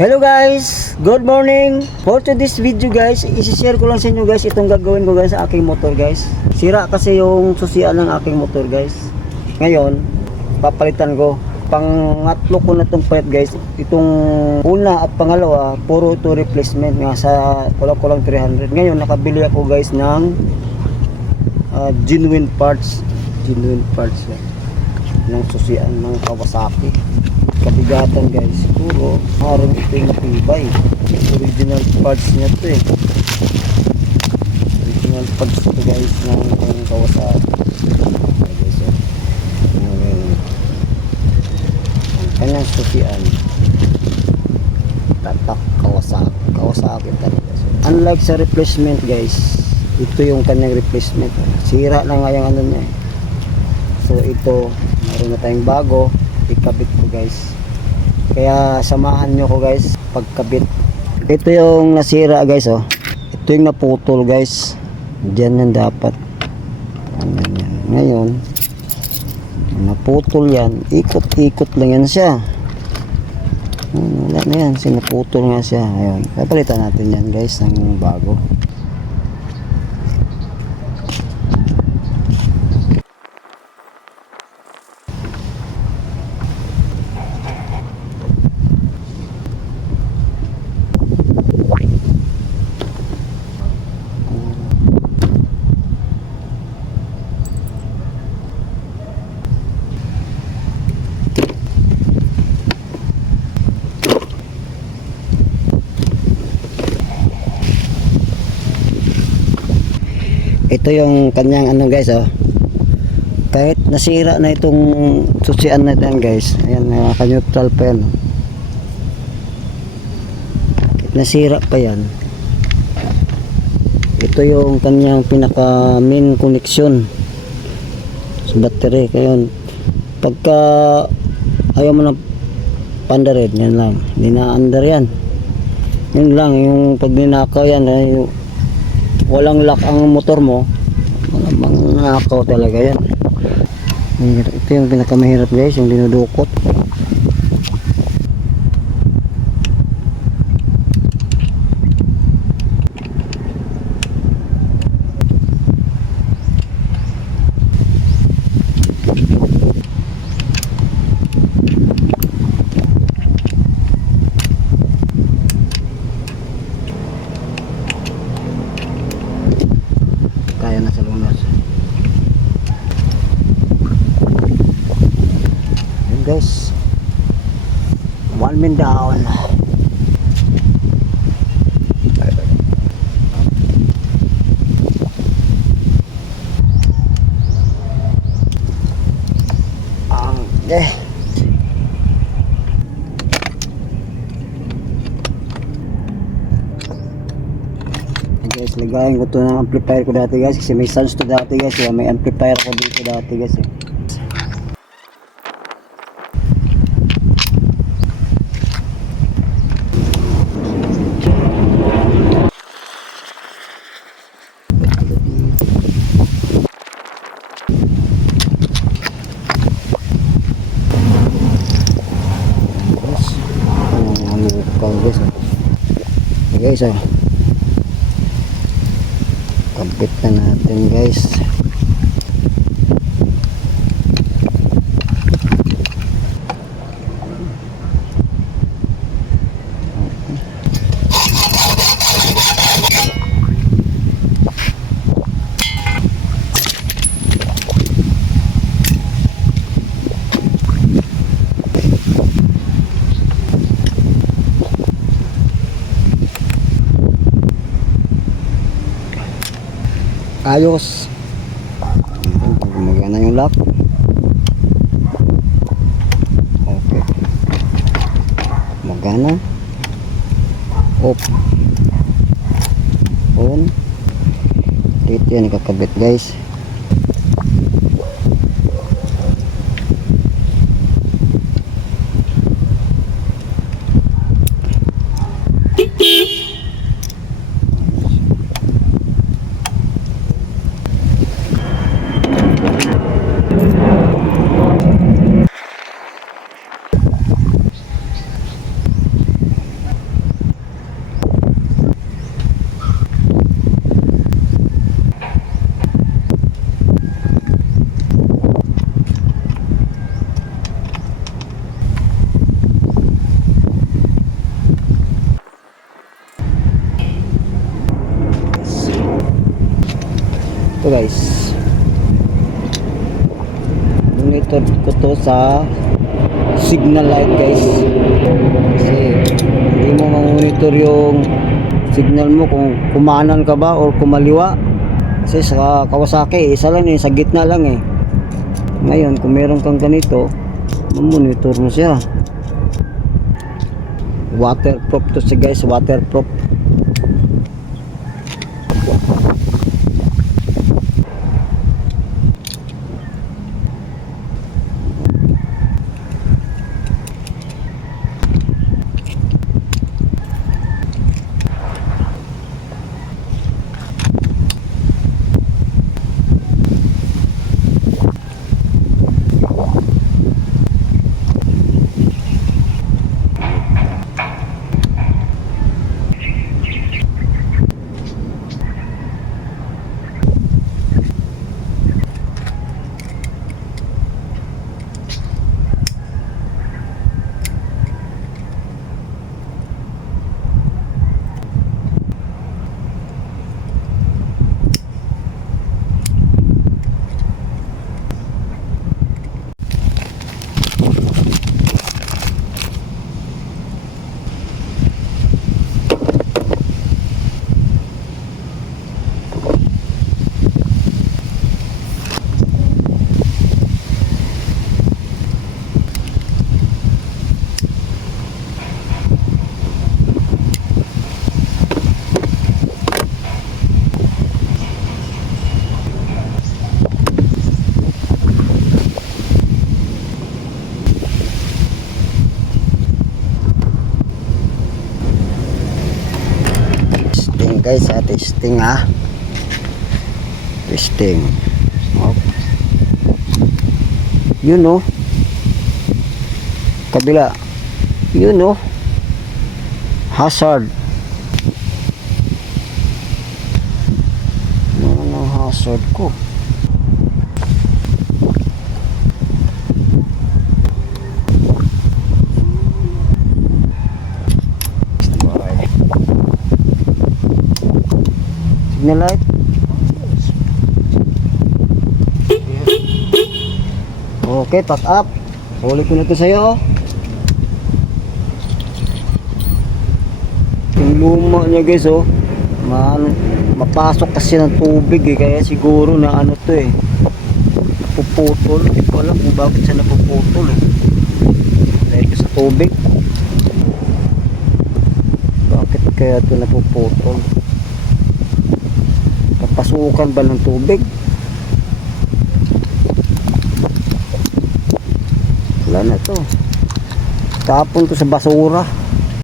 Hello guys, good morning. For today's video guys, isi-share ko lang sa inyo guys itong gagawin ko guys sa aking motor guys. Sira kasi yung susian ng aking motor guys. Ngayon, papalitan ko. Pangatlo ko na itong palit guys. Itong una at pangalawa, puro ito replacement nga sa kulang-kulang 300. Ngayon, nakabili ako guys ng genuine parts. Genuine parts ng susian ng Kawasaki. Kabigatan guys, siguro parang ito yung matibay. Original parts niya to eh. Original parts to guys ng Kawasaki. Guys, ang kanyang susian, tatak Kawasaki talaga. Unlike sa replacement guys, ito yung kanyang replacement. Sira na nga yung ano niya eh. So ito, meron na tayong bago, ikabit ko guys. Kaya samahan nyo ko guys pagkabit. Ito yung nasira guys oh. Ito yung naputol guys. Diyan yan dapat. Ngayon naputol yan. Ikot-ikot lang yan siya. Wala na yan. Sinaputol nga siya. Ayun. Papalitan natin yan guys ng bago. Ito yung kanyang ano guys oh. Kahit nasira na itong susian na yan guys. Ayan, naka-neutral pa yan. Kahit nasira pa yan. Ito yung kanyang pinaka main connection sa battery. Kaya pagka ayaw mo na pandarin, yan lang. Hindi na under yan. Yun lang, yung pag ninakaw yan, yung walang lock ang motor mo, malamang nakaw talaga yan. Ito yung pinakamahirap guys, yung dinudukot. Kaya na sa lunas. Yun guys, 1 min down. Guys, lagayin ko to ng amplifier ko dati guys kasi may sounds to dati guys, kaya may amplifier ko dito dati guys eh. Guys oh, kabit na natin guys. Ayos. Gumagana yung lock. Okay. Gumagana. Off. On. Dito yan nakakabit guys. guys. Monitor ko to sa signal light guys. Kasi hindi mo mamonitor yung signal mo kung kumanan ka ba or kumaliwa. Kasi sa Kawasaki, isa lang sa gitna lang eh. Ngayon, kung meron kang ganito, mamonitor mo siya. Waterproof to siya guys, waterproof. Guys, testing testing. Yun oh, kabila yun oh, hazard. Ano hazard ko? Signal light. Okay, pack up. Ulit ko na ito sa'yo. Yung luma niya guys oh, mapasok kasi ng tubig eh, kaya siguro na ano to eh, napuputol. Hindi ko alam kung bakit siya napuputol eh, dahil sa tubig. Bakit kaya ito napuputol? Pasukan ba ng tubig? Wala na to. Tapon to sa basura.